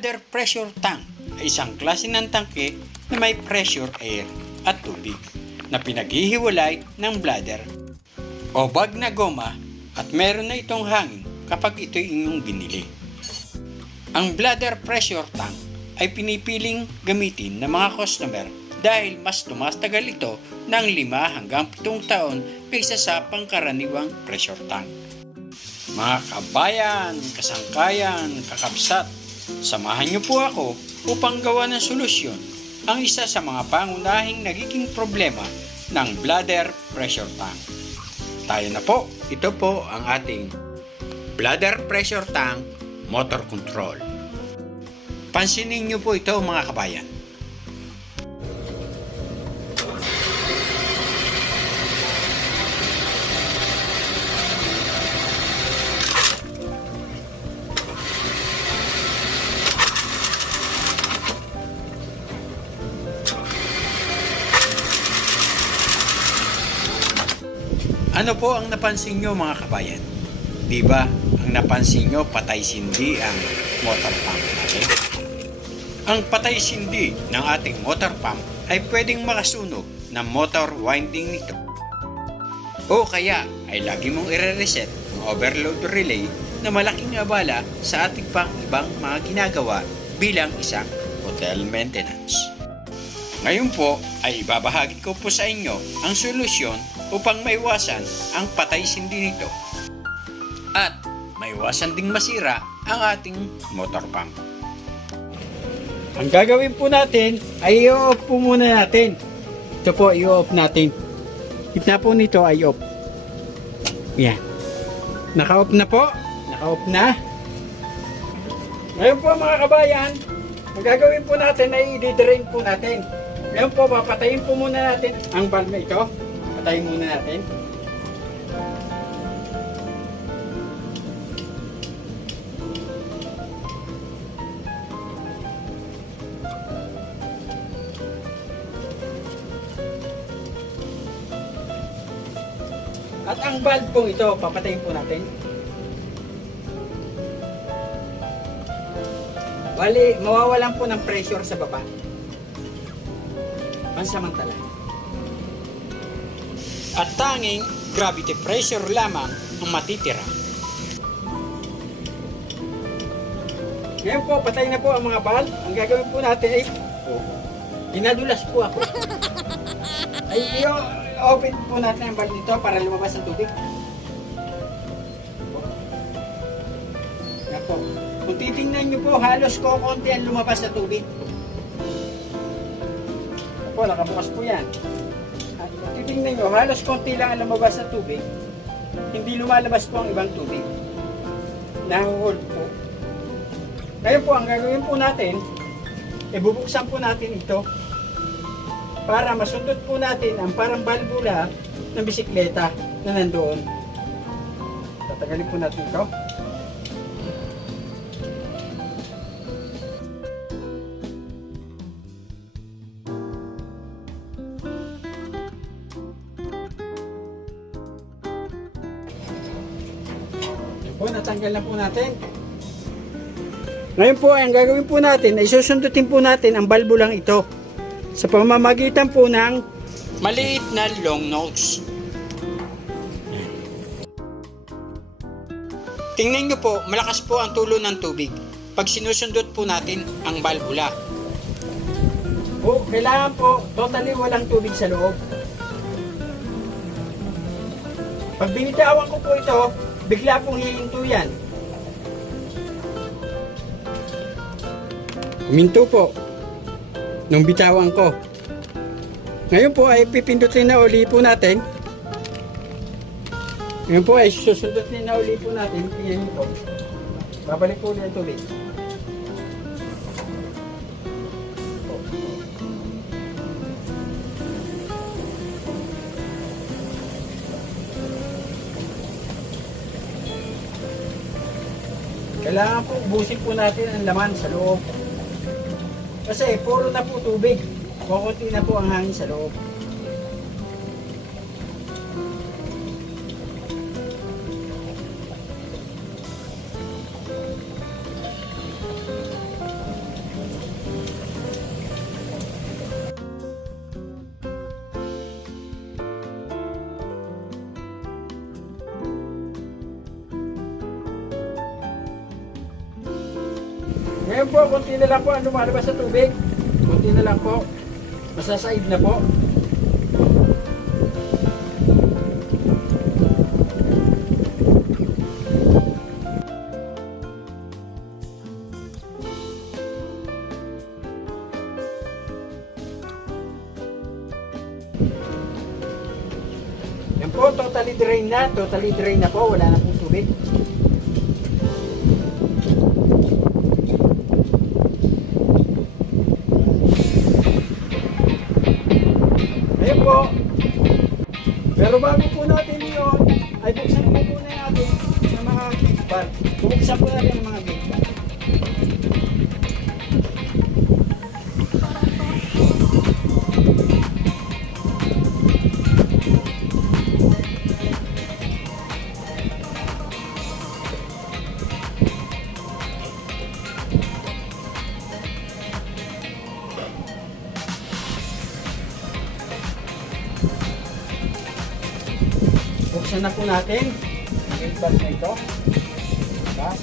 bladder pressure tank ay isang klase ng tangke na may pressure air at tubig na pinaghihiwalay ng bladder o bag na goma at meron na itong hangin kapag ito'y inyong binili. Ang bladder pressure tank ay pinipiling gamitin ng mga customer dahil mas tumatagal ito ng 5 hanggang 7 taon kaysa sa pangkaraniwang pressure tank. Mga kabayan, kasangkayan, kakabsat, samahan niyo po ako upang gawa ng solusyon ang isa sa mga pangunahing nagiging problema ng bladder pressure tank. Tayo na po, ito po ang ating bladder pressure tank motor control. Pansinin niyo po ito mga kabayan. Ano po ang napansin nyo mga kabayan? Diba ang napansin nyo patay sindi ang motor pump natin? Ang patay sindi ng ating motor pump ay pwedeng makasunog ng motor winding nito. O kaya ay lagi mong i-reset ang overload relay na malaking abala sa ating pang ibang mga ginagawa bilang isang hotel maintenance. Ngayon po ay ibabahagi ko po sa inyo ang solusyon upang maiwasan ang patay sindi nito at maiwasan ding masira ang ating motor pump. Ang gagawin po natin ay i-off po muna natin. Ito po i-off natin. Gitna po nito ay off. Yan. Naka-off na po. Naka-off na. Ngayon po mga kabayan, ang gagawin po natin ay i-drain po natin. Ngayon po, papatayin po muna natin ang valve na ito. Patayin muna natin. At ang valve po ito, papatayin po natin. Bali, mawawalan po ng pressure sa baba. Pansamantala. At tanging gravity pressure lamang ang matitira. Ngayon po, patay na po ang mga valve. Ang gagawin po natin ay dinadulas po ako. Ay i-open po natin ang valve nito para lumabas ang tubig. Yan po. Kung titingnan nyo po, halos kokonti ang lumabas na tubig. Po, nakabukas po yan. At titingnan nyo, halos konti lang ang lumabas na tubig. Hindi lumalabas po ang ibang tubig. Nahuhold po. Ngayon po, ang gagawin po natin, bubuksan po natin ito para masundot po natin ang parang balbula ng bisikleta na nandoon. Tatagalin po natin ito. Po, natanggal na po natin. Ngayon po, ang gagawin po natin ay susundutin po natin ang balbulang ito sa pamamagitan po ng maliit na long nose. Tingnan nyo po, malakas po ang tulo ng tubig pag sinusundot po natin ang balbula. O, kailangan po totally walang tubig sa loob. Pag binitawan ko po ito, bigla pong hihinto yan. Huminto po nung bitawan ko. Ngayon po ay pipindutin na uli po natin. Ngayon po ay susundutin na uli po natin. Tingnan niyo po. Babalik po ulit ang tubig. Kailangan po ubusin po natin ang laman sa loob. Kasi puro na po tubig. Kukunti na po ang hangin sa loob. Ngayon po, konti na lang po ang lumalabas sa tubig. Konti na lang po. Masasaid na po. Yan po, totally drain na. Totally drain na po. Wala na pong tubig. Ayun po. Pero bago po natin yun, ay buksan po muna natin ng mga gate bar. Buksan po natin ng mga gate bar. Buksan na po natin ang gate bar na ito. Taas.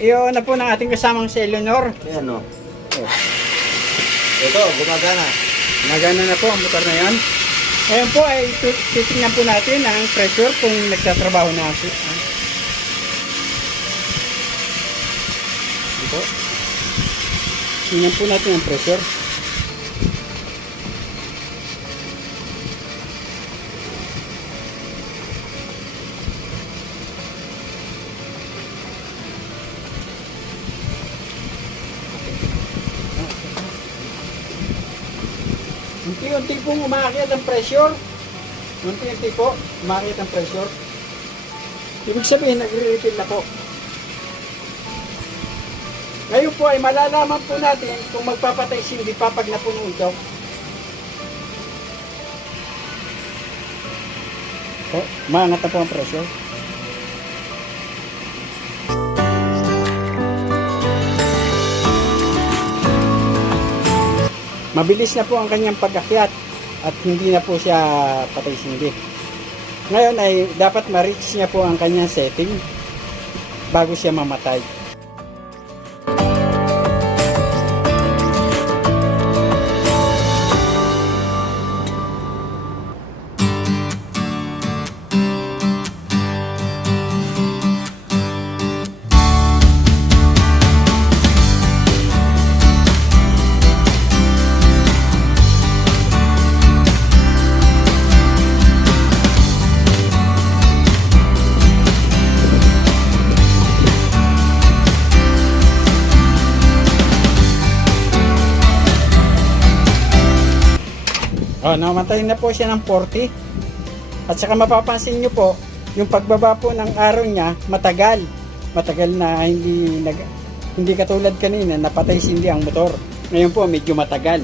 Iyo na po ng ating kasamang si Eleanor. Ayan o. Ito, gumagana. Nagana na po ang motor na yan. Ngayon po ay titingnan po natin ang pressure kung nagtatrabaho na ito. Tingnan po natin ang pressure. Unti-unti pong umakyat ang pressure. Unti-unti po umakyat ang pressure. Ibig sabihin, nagre-refill na po. Ngayon po ay malalaman po natin kung magpapatay sindi pa pag napuno ito. Oh, maangat na po ang pressure. Mabilis na po ang kanyang pag-akyat at hindi na po siya patay sindi. Ngayon ay dapat ma-reach niya po ang kanyang setting bago siya mamatay. Oh, namatay na po siya ng 40. At saka mapapansin nyo po, yung pagbaba po ng araw niya, matagal. Matagal na hindi katulad kanina, napatay sindi ang motor. Ngayon po, medyo matagal.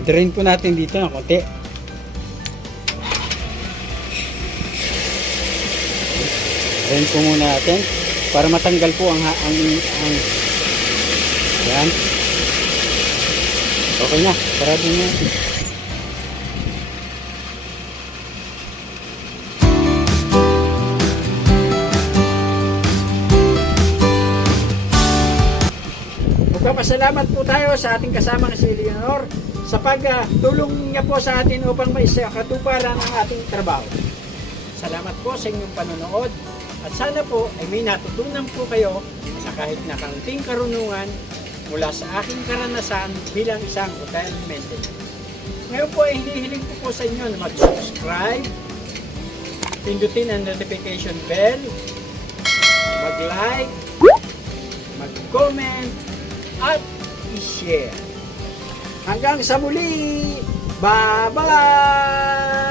I-drain po natin dito ng konti. Drain po muna natin para matanggal po ang yan. Okay na, sarado na natin. Magpapasalamat po tayo sa ating kasamang si Eleanor sa pagtulong niya po sa atin upang maisakatuparan ang ating trabaho. Salamat po sa inyong panonood at sana po ay may natutunan po kayo na kahit na kaunting karunungan mula sa aking karanasan bilang isang hotel maintenance. Ngayon po ay hinihiling ko po sa inyo na mag-subscribe, pindutin ang notification bell, mag-like, mag-comment, at i-share. Hanggang sa muli! Bye-bye!